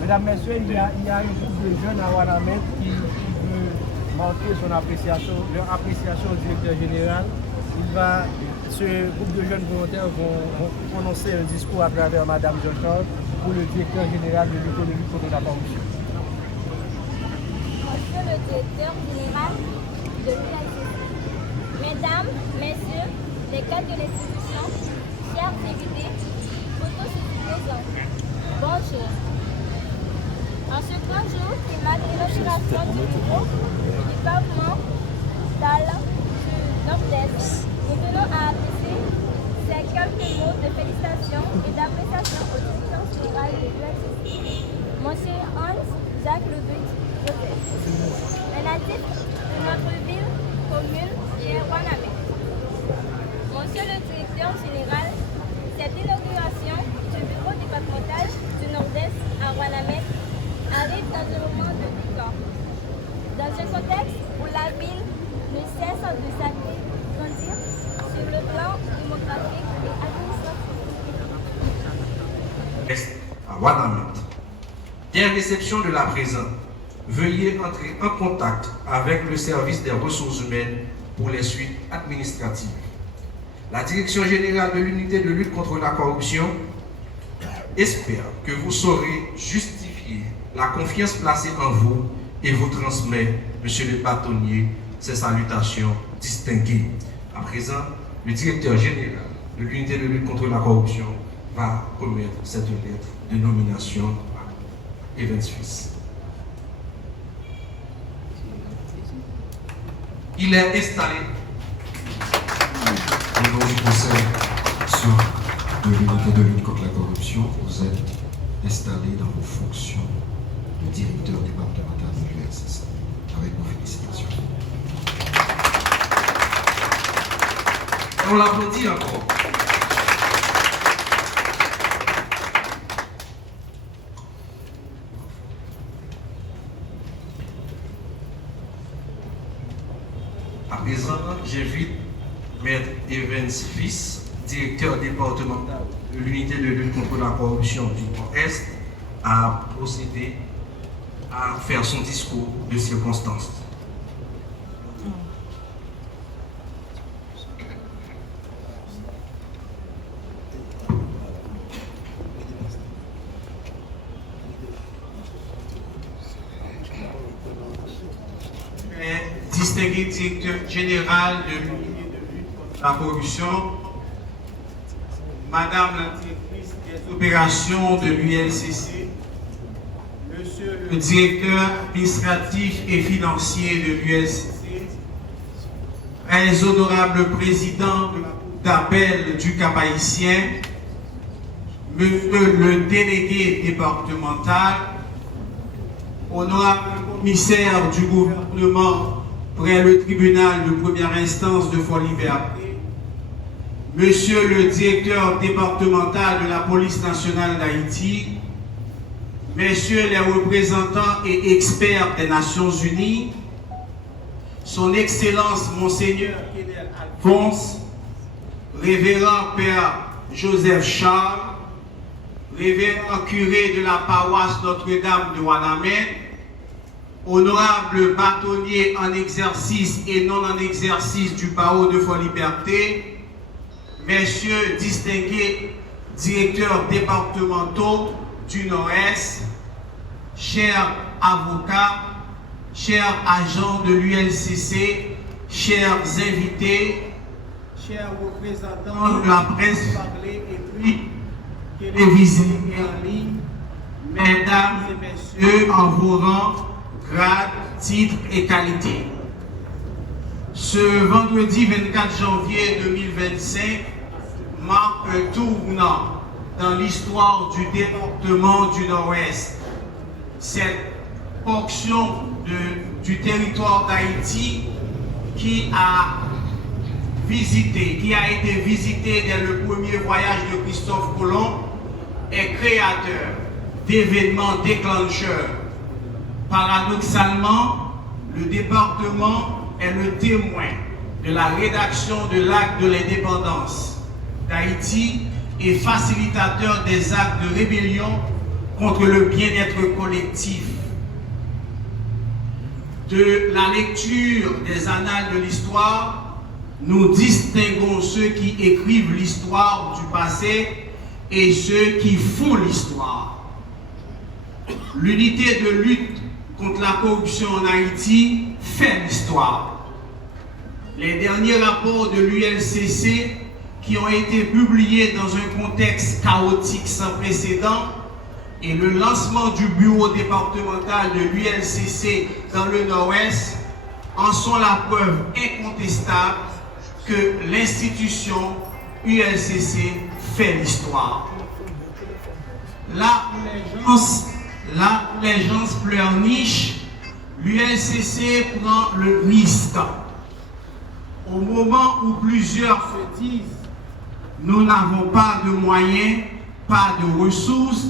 Mesdames, Messieurs, il y a une groupe de jeunes à Wanamet qui veut marquer leur appréciation au directeur général. Ce groupe de jeunes volontaires vont prononcer un discours à travers Madame Jean-Charles pour le directeur général de l'économie contre la corruption. Monsieur le directeur général de l'UNCC, Mesdames, Messieurs, les cadres de l'institution, chers invités, photos présents, bonjour. En ce grand jour qui marque l'inauguration du bureau du département talent du Nord-Est, nous venons à adresser ces quelques mots de félicitations et d'appréciation au directeur général de l'UNCC, Monsieur Hans-Jacques Ludwig Joseph, un natif de notre ville commune qui est Wanamet. Monsieur le directeur général, cette inauguration du bureau départemental du Nord-Est à Wanamet arrive dans un moment de décor. Dans ce contexte où la ville ne cesse de s'agrandir sur le plan démographique et administratif. À Wanamet. Dès réception de la présente, veuillez entrer en contact avec le service des ressources humaines pour les suites administratives. La Direction générale de l'unité de lutte contre la corruption espère que vous saurez justifier la confiance placée en vous et vous transmet, Monsieur le bâtonnier, ses salutations distinguées. À présent, le directeur général de l'unité de lutte contre la corruption va commettre cette lettre de nomination à Evans Suisse. Il est installé. Au nom du Conseil de l'unité de lutte contre la corruption, vous êtes installé dans vos fonctions de directeur départemental de l'UNCC. Avec vos félicitations. On l'applaudit encore. À présent, j'invite Maître Evans Fils, directeur départemental de l'unité de lutte contre la corruption du Nord-Est, à procéder à faire son discours de circonstance. Distingué directeur général de l'unité de lutte contre la corruption, Madame la directrice des opérations de l'UNCC, Monsieur le directeur administratif et financier de l'UNCC, très honorable président de la Cour d'appel du Cap-Haïtien, Monsieur le délégué départemental, honorable commissaire du gouvernement près le tribunal de première instance de Fort-Liberté, Monsieur le directeur départemental de la police nationale d'Haïti, Messieurs les représentants et experts des Nations Unies, Son Excellence Monseigneur Kedel Alphonse, Révérend Père Joseph Charles, Révérend curé de la paroisse Notre-Dame de Ouanamène, Honorable bâtonnier en exercice et non en exercice du barreau de Fort-Liberté, Messieurs distingués directeurs départementaux du Nord-Est, chers avocats, chers agents de l'ULCC, chers invités, chers représentants de la presse parlée et puis télévisée et en ligne, mesdames et messieurs, en vos rangs, grades, titres et qualités. Ce vendredi 24 janvier 2025 marque un tournant dans l'histoire du département du Nord-Ouest. Cette portion du territoire d'Haïti qui a été visité dès le premier voyage de Christophe Colomb est créateur d'événements déclencheurs. Paradoxalement, le département est le témoin de la rédaction de l'acte de l'indépendance d'Haïti et facilitateur des actes de rébellion contre le bien-être collectif. De la lecture des annales de l'histoire, nous distinguons ceux qui écrivent l'histoire du passé et ceux qui font l'histoire. L'unité de lutte contre la corruption en Haïti fait l'histoire. Les derniers rapports de l'ULCC qui ont été publiés dans un contexte chaotique sans précédent et le lancement du bureau départemental de l'ULCC dans le Nord-Ouest en sont la preuve incontestable que l'institution ULCC fait l'histoire. Là où les gens pleurnichent, l'ULCC prend le risque. Au moment où plusieurs se disent « nous n'avons pas de moyens, pas de ressources »,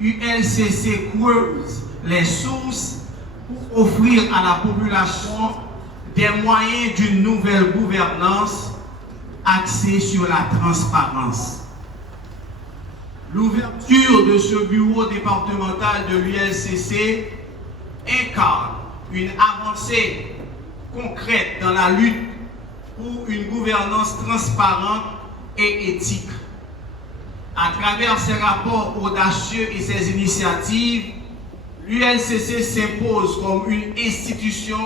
ULCC creuse les sources pour offrir à la population des moyens d'une nouvelle gouvernance axée sur la transparence. L'ouverture de ce bureau départemental de l'ULCC incarne une avancée concrète dans la lutte pour une gouvernance transparente et éthique. À travers ses rapports audacieux et ses initiatives, l'ULCC s'impose comme une institution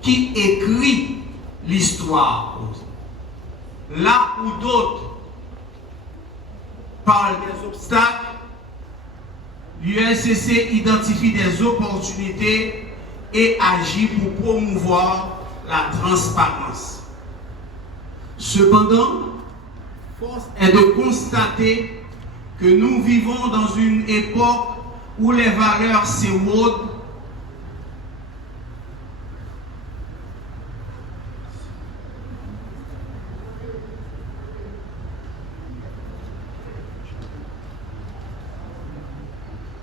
qui écrit l'histoire. Là où d'autres parlent des obstacles, l'ULCC identifie des opportunités et agit pour promouvoir la transparence. Cependant, force est de constater que nous vivons dans une époque où les valeurs s'érodent.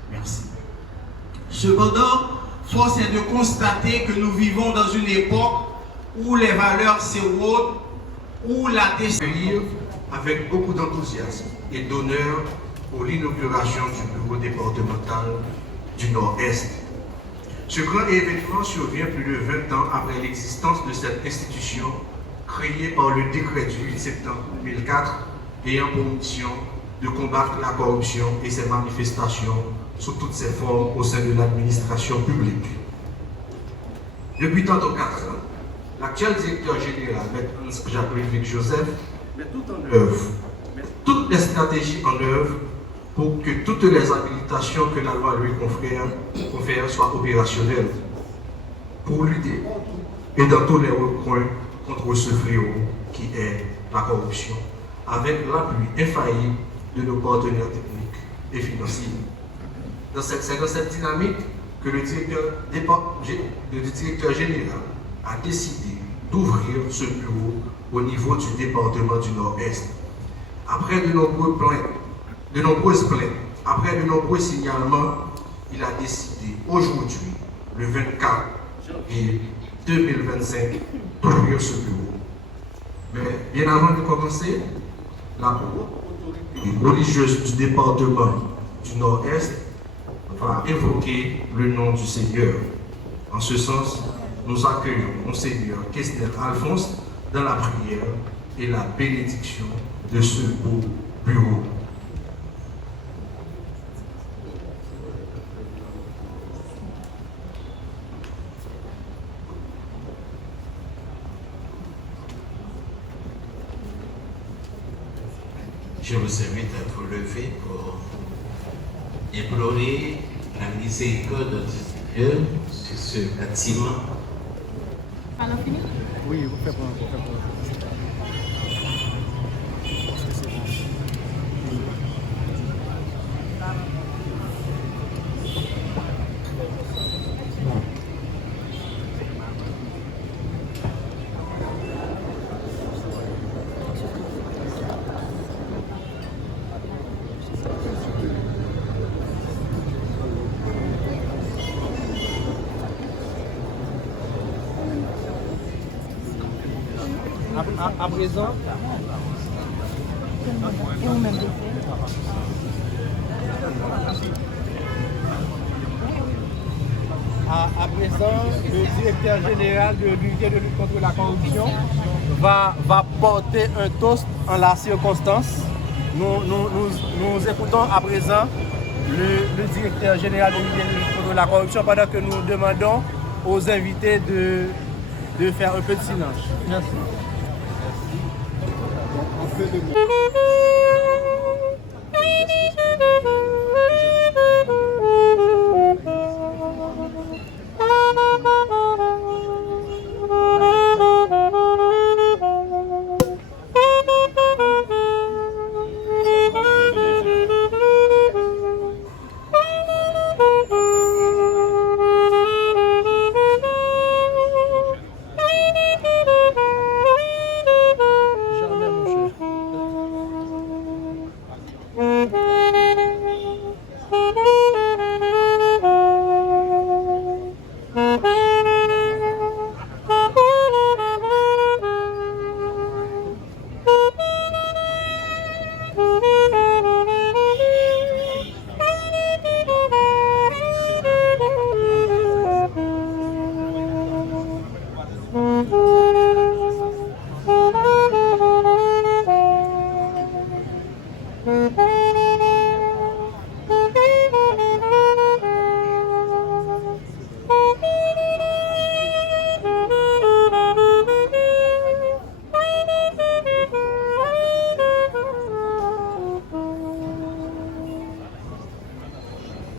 Merci. Cependant, force est de constater que nous vivons dans une époque où les valeurs s'érodent, où la Accueillir avec beaucoup d'enthousiasme et d'honneur pour l'inauguration du bureau départemental du Nord-Est. Ce grand événement survient plus de 20 ans après l'existence de cette institution créée par le décret du 8 septembre 2004 ayant pour mission de combattre la corruption et ses manifestations sous toutes ses formes au sein de l'administration publique. Depuis tantôt 4 ans, l'actuel directeur général, M. Jacques-Ludwig Joseph, met toutes les stratégies en œuvre pour que toutes les habilitations que la loi lui confère soient opérationnelles pour lutter et dans tous les recoins contre ce fléau qui est la corruption, avec l'appui infaillible de nos partenaires techniques et financiers. C'est dans cette dynamique que le directeur général a décidé d'ouvrir ce bureau au niveau du département du Nord-Est. Après de nombreuses plaintes, après de nombreux signalements, il a décidé aujourd'hui, le 24 janvier 2025, d'ouvrir ce bureau. Mais bien avant de commencer, la autorité religieuse du département du Nord-Est va évoquer le nom du Seigneur. En ce sens, nous accueillons Monseigneur Questel Alphonse dans la prière et la bénédiction de ce beau bureau. Je vous invite à vous lever pour implorer la miséricorde de Dieu sur ce bâtiment. Oui, vous faites bon. À présent, à présent, le directeur général de l'unité de lutte contre la corruption va porter un toast en la circonstance. Nous écoutons à présent le directeur général de l'unité de lutte contre la corruption pendant que nous demandons aux invités de faire un peu de silence. Merci.